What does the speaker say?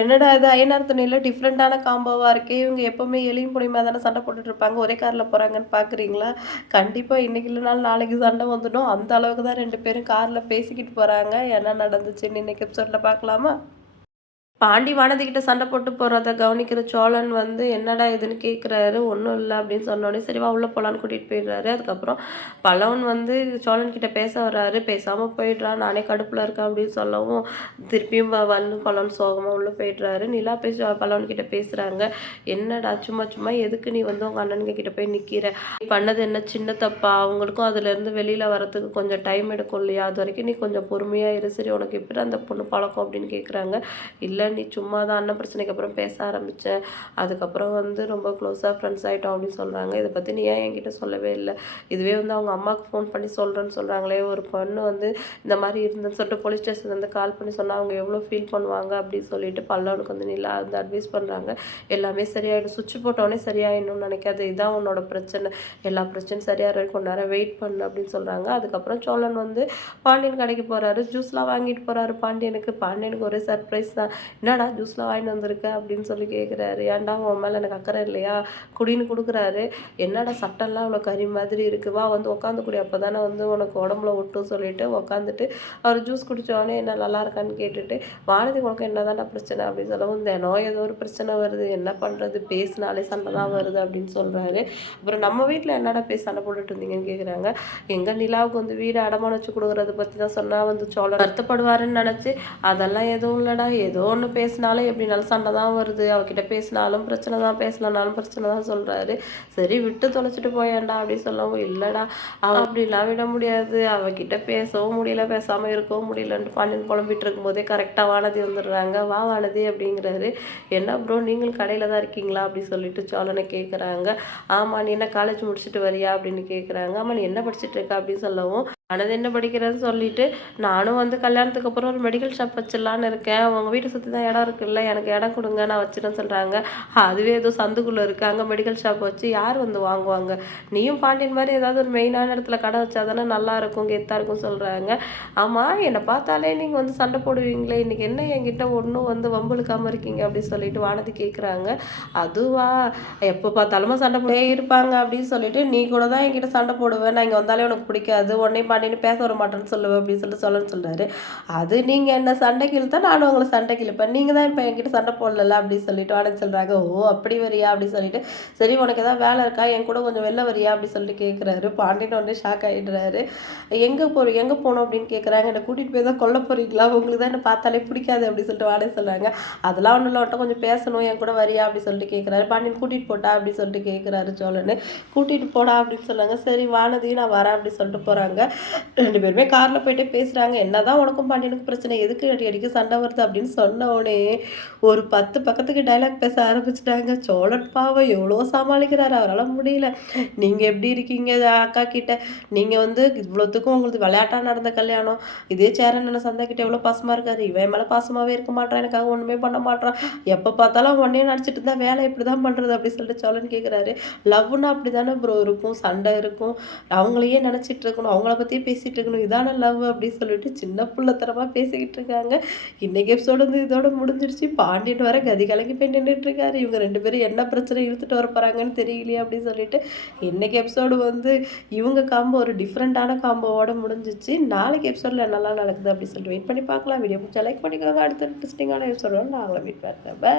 என்னடா இது ஐயனார் துணையில டிஃப்ரெண்ட்டான காம்போவா இருக்கே! இவங்க எப்பவுமே எலியும் புலியுமா தானே சண்டை போட்டுட்டு இருப்பாங்க. ஒரே கார்ல போறாங்கன்னு பார்க்குறீங்களா? கண்டிப்பா இன்னைக்கு இல்லனாலும் நாளைக்கு சண்டை வந்துடும். அந்த அளவுக்கு தான் 2 பேரும் கார்ல பேசிக்கிட்டு போறாங்க. என்ன நடந்துச்சுன்னு இன்னைக்கு எபிசோட்ல பார்க்கலாமா? பாண்டி வானதிகிட்ட சண்டை போட்டு போறத கவனிக்கிற சோழன் வந்து என்னடா இதுன்னு கேட்குறாரு. ஒன்றும் இல்லை அப்படின்னு சொன்னோடனே சரி வா உள்ள போலான்னு கூட்டிகிட்டு போயிடுறாரு. அதுக்கப்புறம் பல்லவன் வந்து சோழன் கிட்ட பேச வர்றாரு. பேசாமல் போயிடுறான், நானே கடுப்பில் இருக்கேன் அப்படின்னு சொல்லவும் திருப்பியும் வந்து பல்லவன் சோகமாக உள்ள போயிடுறாரு. நிலா பேசி பல்லவன் கிட்ட பேசுறாங்க. என்னடா சும்மா சும்மா எதுக்கு நீ வந்து உங்க அண்ணனுங்க கிட்ட போய் நிற்கிற? நீ பண்ணது என்ன சின்ன தப்பா? அவங்களுக்கும் அதுல இருந்து வெளியில வரத்துக்கு கொஞ்சம் டைம் எடுக்கும் இல்லையா? அது வரைக்கும் நீ கொஞ்சம் பொறுமையா இரு. சரி உனக்கு எப்படி அந்த பொண்ணு பழக்கம் அப்படின்னு கேட்குறாங்க. இல்லை நீ சும்மா தான் அண்ணன் பிரச்சனைக்கு அப்புறம் பேச ஆரம்பித்தேன், அதுக்கப்புறம் வந்து ரொம்ப க்ளோஸாக ஃப்ரெண்ட்ஸ் ஆகிட்டோம் அப்படின்னு சொல்கிறாங்க. இதை பற்றி நீ ஏன் என்கிட்ட சொல்லவே இல்லை? இதுவே வந்து அவங்க அம்மாவுக்கு ஃபோன் பண்ணி சொல்கிறேன்னு சொல்கிறாங்களே, ஒரு பொண்ணு வந்து இந்த மாதிரி இருந்துன்னு சொல்லிட்டு போலீஸ் ஸ்டேஷன்லேருந்து கால் பண்ணி சொன்னால் அவங்க எவ்வளோ ஃபீல் பண்ணுவாங்க அப்படின்னு சொல்லிட்டு பல்லவனுக்கு வந்து நிலா வந்து அட்வைஸ் பண்ணுறாங்க. எல்லாமே சரியாயிடும், சுவிட்ச் போட்டோடனே சரியாயிடணும்னு நினைக்காது, இதான் உன்னோட பிரச்சனை, எல்லா பிரச்சனையும் சரியாக கொஞ்ச நேரம் வெயிட் பண்ணு அப்படின்னு சொல்கிறாங்க. அதுக்கப்புறம் சோழன் வந்து பாண்டியன் கடைக்கு போகிறாரு. ஜூஸ்லாம் வாங்கிட்டு போகிறாரு பாண்டியனுக்கு ஒரே சர்ப்ரைஸ் தான். என்னடா ஜூஸ்லாம் வாங்கிட்டு வந்திருக்க அப்படின்னு சொல்லி கேட்குறாரு. ஏன்டா உன் மேலே எனக்கு அக்கறை இல்லையா? குடின்னு கொடுக்குறாரு. என்னடா சட்டெல்லாம் இவ்வளோ கறி மாதிரி இருக்கு, வா வந்து உட்காந்து குடி, அப்போ தானே வந்து உனக்கு உடம்புல ஒட்டும் சொல்லிட்டு உட்காந்துட்டு அவர் ஜூஸ் குடித்தோடனே என்ன நல்லா இருக்கான்னு கேட்டுட்டு வானதி உனக்கு என்ன தானே பிரச்சனை அப்படின்னு சொல்லவும் தினம் ஏதோ ஒரு பிரச்சனை வருது, என்ன பண்ணுறது, பேசினாலே சண்டை தான் வருது அப்படின்னு சொல்கிறாரு. அப்புறம் நம்ம வீட்டில் என்னடா பேசி சண்டை போட்டுட்டு இருந்தீங்கன்னு கேட்குறாங்க. எங்கள் நிலாவுக்கு வந்து வீடு அடமானம் வச்சு கொடுக்குறத பற்றி தான் சொன்னால் வந்து சோழன் வருத்தப்படுவாருன்னு நினச்சி அதெல்லாம் எதுவும் இல்லைடா, ஏதோ ஒன்று பேசினாலும் எப்படினாலும் சண்டை தான் வருது, அவகிட்ட பேசினாலும் பிரச்சனை தான், பேசலனாலும் பிரச்சனை தான் சொல்கிறாரு. சரி விட்டு தொலைச்சிட்டு போயேன்டா அப்படின்னு சொல்லவும் இல்லைடா அவன் அப்படிலாம் விட முடியாது, அவகிட்ட பேசவும் முடியல பேசாமல் இருக்கவும் முடியலன்ட்டு பாண்டியன் புலம்பிட்டு இருக்கும்போதே கரெக்டாக வானதி வந்துடுறாங்க. வா வானதி அப்படிங்கிறாரு. என்ன ப்ரோ நீங்களும் கடையில் தான் இருக்கீங்களா அப்படின்னு சொல்லிட்டு சோழனை கேட்குறாங்க. ஆமாம் நீ என்ன காலேஜ் முடிச்சுட்டு வரியா அப்படின்னு கேட்குறாங்க. ஆமாம் நீ என்ன படிச்சுட்டு இருக்க அப்படின்னு சொல்லவும் ஆனது என்ன படிக்கிறேன்னு சொல்லிட்டு நானும் வந்து கல்யாணத்துக்கு அப்புறம் ஒரு மெடிக்கல் ஷாப் வச்சிடலான்னு இருக்கேன், உங்கள் வீட்டை சுற்றி தான் இடம் இருக்குல்ல, எனக்கு இடம் கொடுங்க நான் வச்சுட்டேன்னு சொல்கிறாங்க. அதுவே ஏதோ சந்துக்குள்ளே இருக்குது, அங்கே மெடிக்கல் ஷாப் வச்சு யார் வந்து வாங்குவாங்க, நீயும் பாண்டியன் மாதிரி ஏதாவது ஒரு மெயினான இடத்துல கடை வச்சா தானே நல்லாயிருக்கும் கெத்தாக இருக்கும் சொல்கிறாங்க. ஆமாம் என்னை பார்த்தாலே நீங்கள் வந்து சண்டை போடுவீங்களே, இன்றைக்கி என்ன என்கிட்ட ஒன்றும் வந்து வம்புழுக்காமல் இருக்கீங்க அப்படின்னு சொல்லிட்டு வானதி கேட்குறாங்க. அதுவா எப்போ பார்த்தாலுமா சண்டை போட்டே இருப்பாங்க அப்படின்னு சொல்லிட்டு நீ கூட தான் என்கிட்ட சண்டை போடுவேன், நான் இங்கே வந்தாலே உனக்கு பிடிக்காது, உடனே பாண்டியன்னு பேச வர மாட்டேன்னு சொல்லுவேன் அப்படின்னு சொல்லிட்டு சொல்லணும்னு சொல்கிறாரு. அது நீங்கள் என்ன சண்டைக்கு இழுத்தா நானும் உங்களை சண்டைக்கு இழுப்பேன், நீங்கள் தான் இப்போ என்கிட்ட சண்டை போடல அப்படின்னு சொல்லிட்டு வாடகை சொல்கிறாங்க. ஓ அப்படி வரியா அப்படின்னு சொல்லிட்டு சரி உனக்கு ஏதாவது வேலை இருக்கா, என் கூட கொஞ்சம் வெளில வரியா அப்படின்னு சொல்லிட்டு கேட்குறாரு. பாண்டியன் உடனே ஷாக் ஆகிடுறாரு. எங்கே போகணும் அப்படின்னு கேட்குறாங்க. என்னை கூட்டிகிட்டு போய் தான் கொல்ல போகிறீங்களா, உங்களுக்கு தான் என்னை பார்த்தாலே பிடிக்காது அப்படின்னு சொல்லிட்டு வாடகை சொல்கிறாங்க. அதெல்லாம் ஒன்றும் இல்லை, கொஞ்சம் பேசணும், என் கூட வரியா அப்படின்னு சொல்லிட்டு கேட்குறாரு. பாண்டியன் கூட்டிகிட்டு போட்டா அப்படின்னு சொல்லிட்டு கேட்குறாரு சோழன். கூட்டிகிட்டு போடா அப்படின்னு சொன்னாங்க. சரி வானதியும் நான் வரேன் அப்படின்னு சொல்லிட்டு போகிறாங்க. 2 பேருமே காரில் போயிட்டே பேசுகிறாங்க. என்னதான் உனக்கும் பாண்டியனுக்கும் பிரச்சனை, எதுக்கு அடிக்கடிக்கு சண்டை வருது அப்படின்னு சொன்ன உடனே ஒரு 10 பக்கத்துக்கு டைலாக் பேச ஆரம்பிச்சிட்டாங்க. சோழன் பாவம் எவ்வளோ சமாளிக்கிறாரு, அவரால் முடியல. நீங்கள் எப்படி இருக்கீங்க அக்கா கிட்ட, நீங்கள் வந்து இவ்வளோத்துக்கும் உங்களுக்கு விளையாட்டாக நடந்த கல்யாணம், இதே சேரன் சந்தா கிட்ட எவ்வளோ பாசமாக இருக்காரு, இவன் மேலே பாசமாகவே இருக்க மாட்டான், எனக்காக ஒன்றுமே பண்ண மாட்டான், எப்போ பார்த்தாலும் அவன் ஒன்னே நடிச்சிட்டு இருந்தா வேலை எப்படி தான் பண்ணுறது அப்படின்னு சொல்லிட்டு சோழன் கேட்குறாரு. லவ்னா அப்படி தானே ப்ரோ இருக்கும், சண்டை இருக்கும், அவங்களையே நினச்சிட்டு இருக்கணும், அவங்கள பற்றியே பேசிகிட்டு இருக்கணும், இதான லவ் அப்படின்னு சொல்லிட்டு சின்ன பிள்ளைத்தனமாக பேசிக்கிட்டு இருக்காங்க. இன்னைக்கு எபிசோடு வந்து இதோட முடிஞ்சிருச்சு. பாண்டியன் வர கதி கலங்கி போய் நின்றுட்டு இருக்காரு. இவங்க 2 பேரும் என்ன பிரச்சனை இழுத்துட்டு வர போகிறாங்கன்னு தெரியலையே அப்படின்னு சொல்லிட்டு இன்னைக்கு எபிசோடு வந்து இவங்க காம்போ ஒரு டிஃப்ரெண்ட்டான காம்போவோட முடிஞ்சிச்சு. நாளைக்கு எபிசோடில் நல்லா நடக்குது அப்படின்னு சொல்லிட்டு வெயிட் பண்ணி பார்க்கலாம். வீடியோ பிடிச்சா லைக் பண்ணிக்கோங்க. அடுத்த இன்ட்ரெஸ்டிங்கான எபிசோட நாங்களும் வெயிட் பண்ணுறேன். பை.